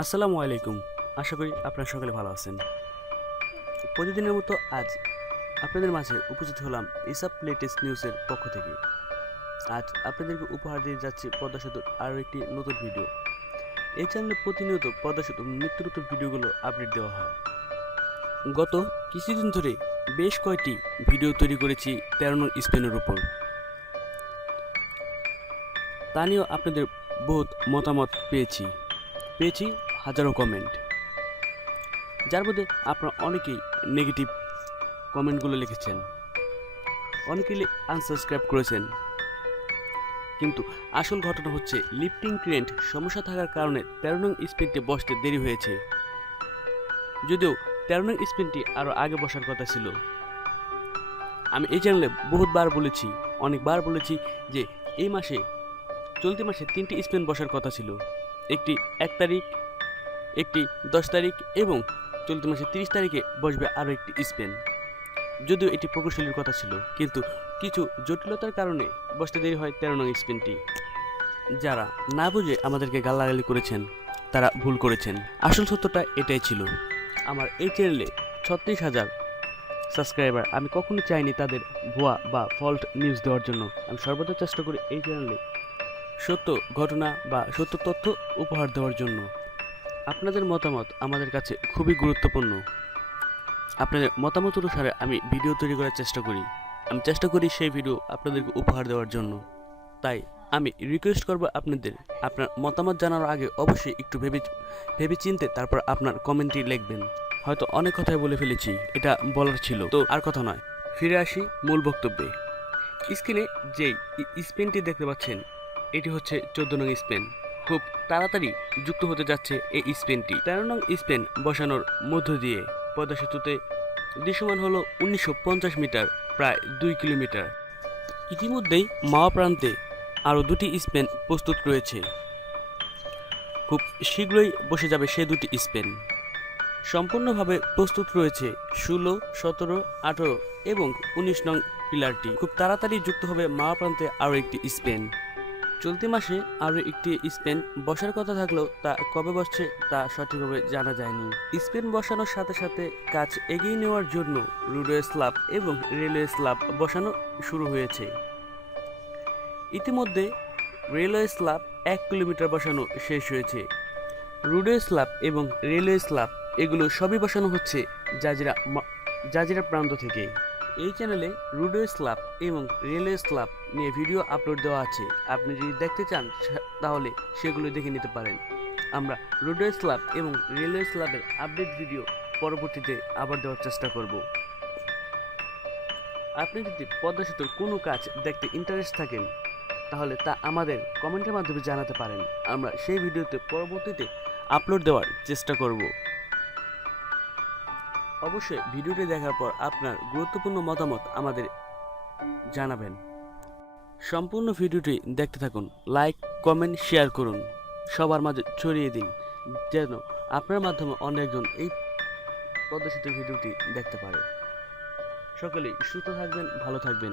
আসসালামু আলাইকুম। আশা করি আপনারা সকলে ভালো আছেন। প্রতিদিনের মতো আজ আপনাদের মাঝে উপস্থিত হলাম ইসাব লেটেস্ট নিউজের পক্ষ থেকে। আজ আপনাদেরকে উপহার দিয়ে যাচ্ছে পদ্মা সেতুর আরও একটি নতুন ভিডিও। এই চ্যানেলে প্রতিনিয়ত পদ্মা সেতুর নিত্য নতুন ভিডিওগুলো আপডেট দেওয়া হয়। গত কিছুদিন ধরে বেশ কয়েকটি ভিডিও তৈরি করেছি তেরো নং স্পেনের উপর। তা নিয়েও আপনাদের বহুত মতামত পেয়েছি। পেয়েছি হাজারো কমেন্ট যার মধ্যে আপনারা অনেকেই নেগেটিভ কমেন্টগুলো লিখেছেন। অনেকেই আনসাবস্ক্রাইব করেছেন। কিন্তু আসল ঘটনা হচ্ছে লিফটিং ক্রেন্ট সমস্যা থাকার কারণে তেরো নং স্পিনটি বসতে দেরি হয়েছে। যদিও তেরো নং স্পিনটি আরও আগে বসার কথা ছিল। আমি এই চ্যানেলে বহুতবার বলেছি, অনেকবার বলেছি যে এই মাসে, চলতি মাসে তিনটি স্পেন বসার কথা ছিল। একটি এক তারিখ একটি দশ তারিখ এবং চলতি মাসে তিরিশ তারিখে বসবে আরও একটি স্পেন। যদিও এটি প্রকৌশলীর কথা ছিল, কিন্তু কিছু জটিলতার কারণে বসতে দেরি হয় তেরো নং স্পেনটি। যারা না বুঝে আমাদেরকে গালাগালি করেছেন, তারা ভুল করেছেন। আসল সত্যটা এটাই ছিল। আমার এই চ্যানেলে ছত্রিশ হাজার সাবস্ক্রাইবার। আমি কখনো চাইনি তাদের ভুয়া বা ফল্ট নিউজ দেওয়ার জন্য। আমি সর্বদা চেষ্টা করি এই চ্যানেলে সত্য ঘটনা বা সত্য তথ্য উপহার দেওয়ার জন্য। আপনাদের মতামত আমাদের কাছে খুবই গুরুত্বপূর্ণ। আপনাদের মতামত অনুসারে আমি ভিডিও তৈরি করার চেষ্টা করি। আমি চেষ্টা করি সেই ভিডিও আপনাদেরকে উপহার দেওয়ার জন্য। তাই আমি রিকোয়েস্ট করব আপনাদের আপনার মতামত জানার আগে অবশ্যই একটু ভেবে ভেবে চিনতে তারপর আপনার কমেন্টটি লিখবেন। হয়তো অনেক কথাই বলে ফেলেছি, এটা বলার ছিল। তো আর কথা নয়, ফিরে আসি মূল বক্তব্যে। স্ক্রিনে যেই স্পেনটি দেখতে পাচ্ছেন, এটি হচ্ছে চোদ্দ নং স্পেন। খুব তাড়াতাড়ি যুক্ত হতে যাচ্ছে এই স্পেনটি। তেরো নং স্পেন বসানোর মধ্য দিয়ে পদ্মা সেতুতে দৃশ্যমান হলো উনিশশো পঞ্চাশ মিটার, প্রায় দুই কিলোমিটার। ইতিমধ্যেই মাওয়া প্রান্তে আরও দুটি স্পেন প্রস্তুত রয়েছে। খুব শীঘ্রই বসে যাবে সে দুটি স্পেন। সম্পূর্ণভাবে প্রস্তুত রয়েছে ষোলো, সতেরো, আঠেরো এবং উনিশ নং পিলারটি। খুব তাড়াতাড়ি যুক্ত হবে মাওয়া প্রান্তে আরও একটি স্পেন। চলতি মাসে আরও একটি স্পেন বসার কথা থাকলেও তা কবে বসছে তা সঠিকভাবে জানা যায়নি। স্পেন বসানোর সাথে সাথে কাজ এগিয়ে নেওয়ার জন্য রোডওয়ে স্ল্যাব এবং রেলওয়ে স্ল্যাব বসানো শুরু হয়েছে। ইতিমধ্যে রেলওয়ে স্ল্যাব এক কিলোমিটার বসানো শেষ হয়েছে। রোডওয়ে স্ল্যাব এবং রেলওয়ে স্ল্যাব এগুলো সবই বসানো হচ্ছে জাজিরা জাজিরা প্রান্ত থেকে। এই চ্যানেলে রোডওয়ে স্ল্যাব এবং রেলওয়ে স্ল্যাব নিয়ে ভিডিও আপলোড দেওয়া আছে। আপনি যদি দেখতে চান, তাহলে সেগুলো দেখে নিতে পারেন। আমরা রোডওয়ে স্ল্যাব এবং রেলওয়ে স্ল্যাবের আপডেট ভিডিও পরবর্তীতে আবার দেওয়ার চেষ্টা করব। আপনি যদি পদ্মা সেতুর কোনো কাজ দেখতে ইন্টারেস্ট থাকেন, তাহলে তা আমাদের কমেন্টের মাধ্যমে জানাতে পারেন। আমরা সেই ভিডিওতে পরবর্তীতে আপলোড দেওয়ার চেষ্টা করব। অবশ্যই ভিডিওটি দেখার পর আপনার গুরুত্বপূর্ণ মতামত আমাদের জানাবেন। সম্পূর্ণ ভিডিওটি দেখতে থাকুন, লাইক, কমেন্ট, শেয়ার করুন। সবার মাঝে ছড়িয়ে দিন, যেন আপনার মাধ্যমে অনেকজন এই পদ্মা ভিডিওটি দেখতে পারে। সকলেই সুস্থ থাকবেন, ভালো থাকবেন।